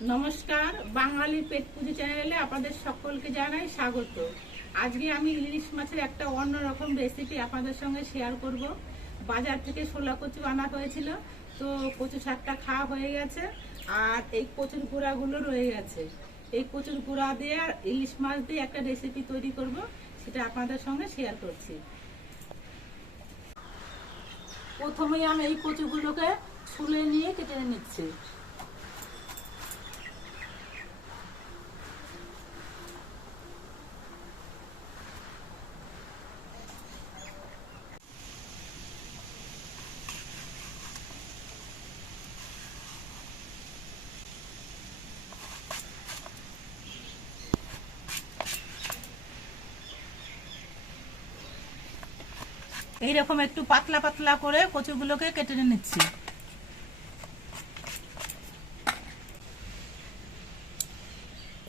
নমস্কার, বাঙালির পেট পুজো চ্যানেলে আপনাদের সকলকে জানাই স্বাগত। আজকে আমি ইলিশ মাছের একটা অন্যরকম রেসিপি আপনাদের সঙ্গে শেয়ার করব। বাজার থেকে শোলা কচু আনা হয়েছিল, তো কচু শাকটা খাওয়া হয়ে গেছে আর এই কচুর গুঁড়াগুলো রয়ে গেছে। এই কচুর গুঁড়া দিয়ে আর ইলিশ মাছ দিয়ে একটা রেসিপি তৈরি করব, সেটা আপনাদের সঙ্গে শেয়ার করছি। প্রথমেই আমি এই কচুগুলোকে ছুলে নিয়ে কেটে নিচ্ছি। এইরকম একটু পাতলা পাতলা করে কচুগুলোকে কেটে নিচ্ছি।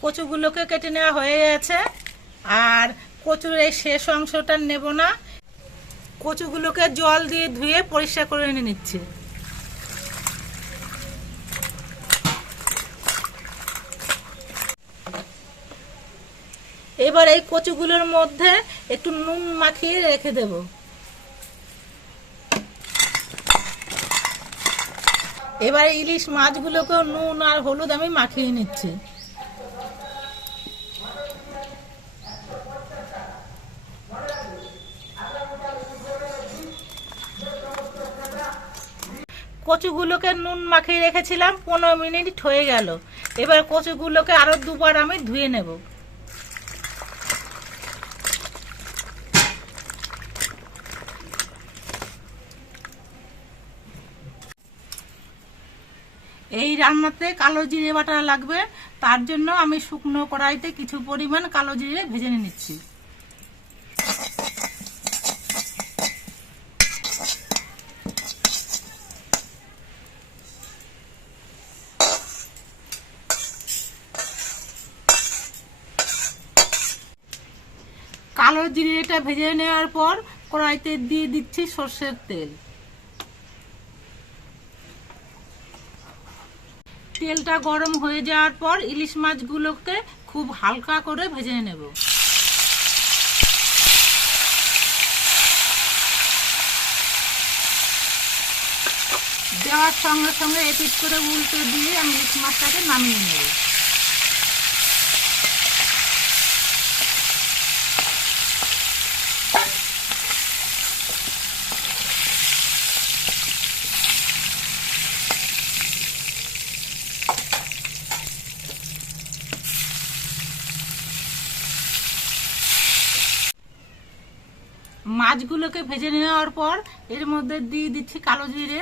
কচুগুলোকে কেটে নেওয়া হয়ে গেছে, আর কচুর এই শেষ অংশটা নেব না। কচুগুলোকে জল দিয়ে ধুয়ে পরিষ্কার করে নিচ্ছি। এবার এই কচুগুলোর মধ্যে একটু নুন মাখিয়ে রেখে দেব। এবার ইলিশ মাছগুলোকেও নুন আর হলুদ আমি মাখিয়ে নিচ্ছি। কচুগুলোকে নুন মাখিয়ে রেখেছিলাম, 15 মিনিট হয়ে গেল। এবার কচুগুলোকে আরো দুবার আমি ধুয়ে নেব। এই রান্নাতে কালো জিরে বাটা লাগবে, তার জন্য আমি শুকনো কড়াইতে কিছু পরিমাণ কালো জিরে ভেজে নিচ্ছি। কালো জিরেটা ভেজে নেওয়ার পর কড়াইতে দিয়ে দিচ্ছি সর্ষের তেল। তেলটা গরম হয়ে যাওয়ার পর ইলিশ মাছগুলোকে খুব হালকা করে ভেজে নেব। দেওয়ার সঙ্গে সঙ্গে এপিট করে উল্টে দিয়ে আমি ইলিশ মাছটাকে নামিয়ে নেব। মাছগুলোকে ভেজে নেওয়ার পর এর মধ্যে দিয়ে দিচ্ছি কালো জিরে,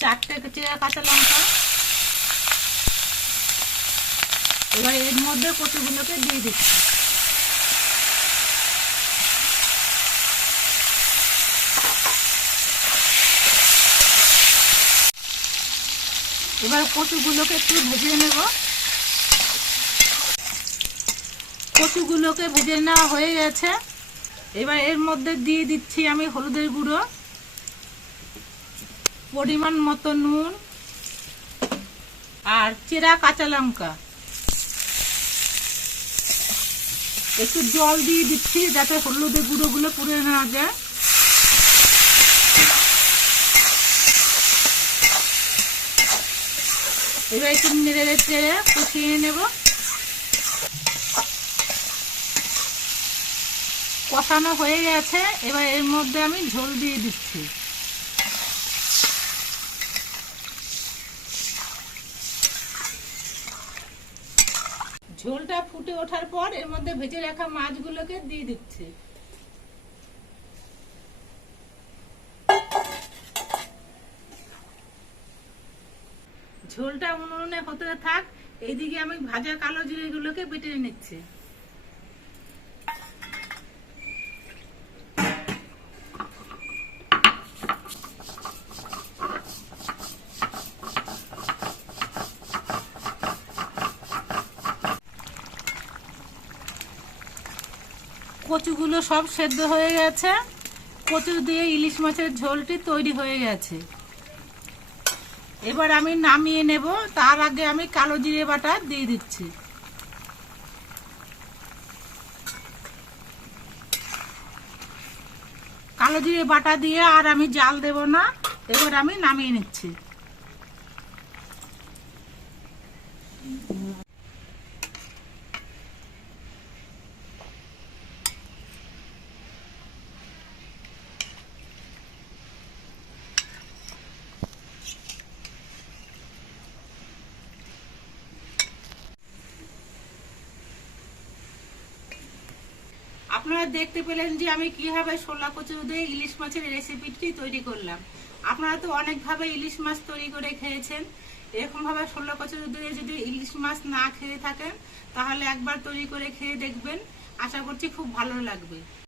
4টে চেরা কাঁচা লঙ্কা। এবার এর মধ্যে কচুগুলোকে দিয়ে দিচ্ছি। এবার কচুগুলোকে একটু ভেজে নেব। কচুগুলোকে ভেজে নেওয়া হয়ে গেছে। এবার এর মধ্যে দিয়ে দিচ্ছি আমি হলুদের গুঁড়ো, পরিমাণ মতো নুন আর চেরা কাঁচা লঙ্কা। একটু জল দিয়ে দিচ্ছি যাতে হলুদের গুঁড়োগুলো পুড়ে না যায়। এবার একটু নেড়ে চেড়ে কষিয়ে নেব। কষানো হয়ে গেছে, এবার এর মধ্যে আমি ঝোল দিয়ে দিচ্ছি। ঝোলটা ফুটে ওঠার পর এর মধ্যে ভেজে রাখা মাছগুলোকে দিয়ে দিচ্ছি। ঝোলটা উনুনে হতে থাক, এইদিকে আমি ভাজা কালো জিরেগুলোকে বেটে নিচ্ছি। কচুগুলো সব সেদ্ধ হয়ে গেছে। কচু দিয়ে ইলিশ মাছের ঝোলটি তৈরি হয়ে গেছে। এবার আমি নামিয়ে নেব। তার আগে আমি কালো জিরে বাটা দিয়ে দিচ্ছি। কালো জিরে বাটা দিয়ে আর আমি জাল দেব না। এবার আমি নামিয়ে নিচ্ছি। আপনারা দেখতে পেলেন যে আমি কিভাবে শোলা কচু দিয়ে ইলিশ মাছের রেসিপিটি তৈরি করলাম। আপনারা তো অনেকভাবে ইলিশ মাছ তৈরি করে খেয়েছেন। এরকম ভাবে শোলা কচু দিয়ে যদি ইলিশ মাছ না খেয়ে থাকেন তাহলে একবার তৈরি করে খেয়ে দেখবেন। আশা করছি খুব ভালো লাগবে।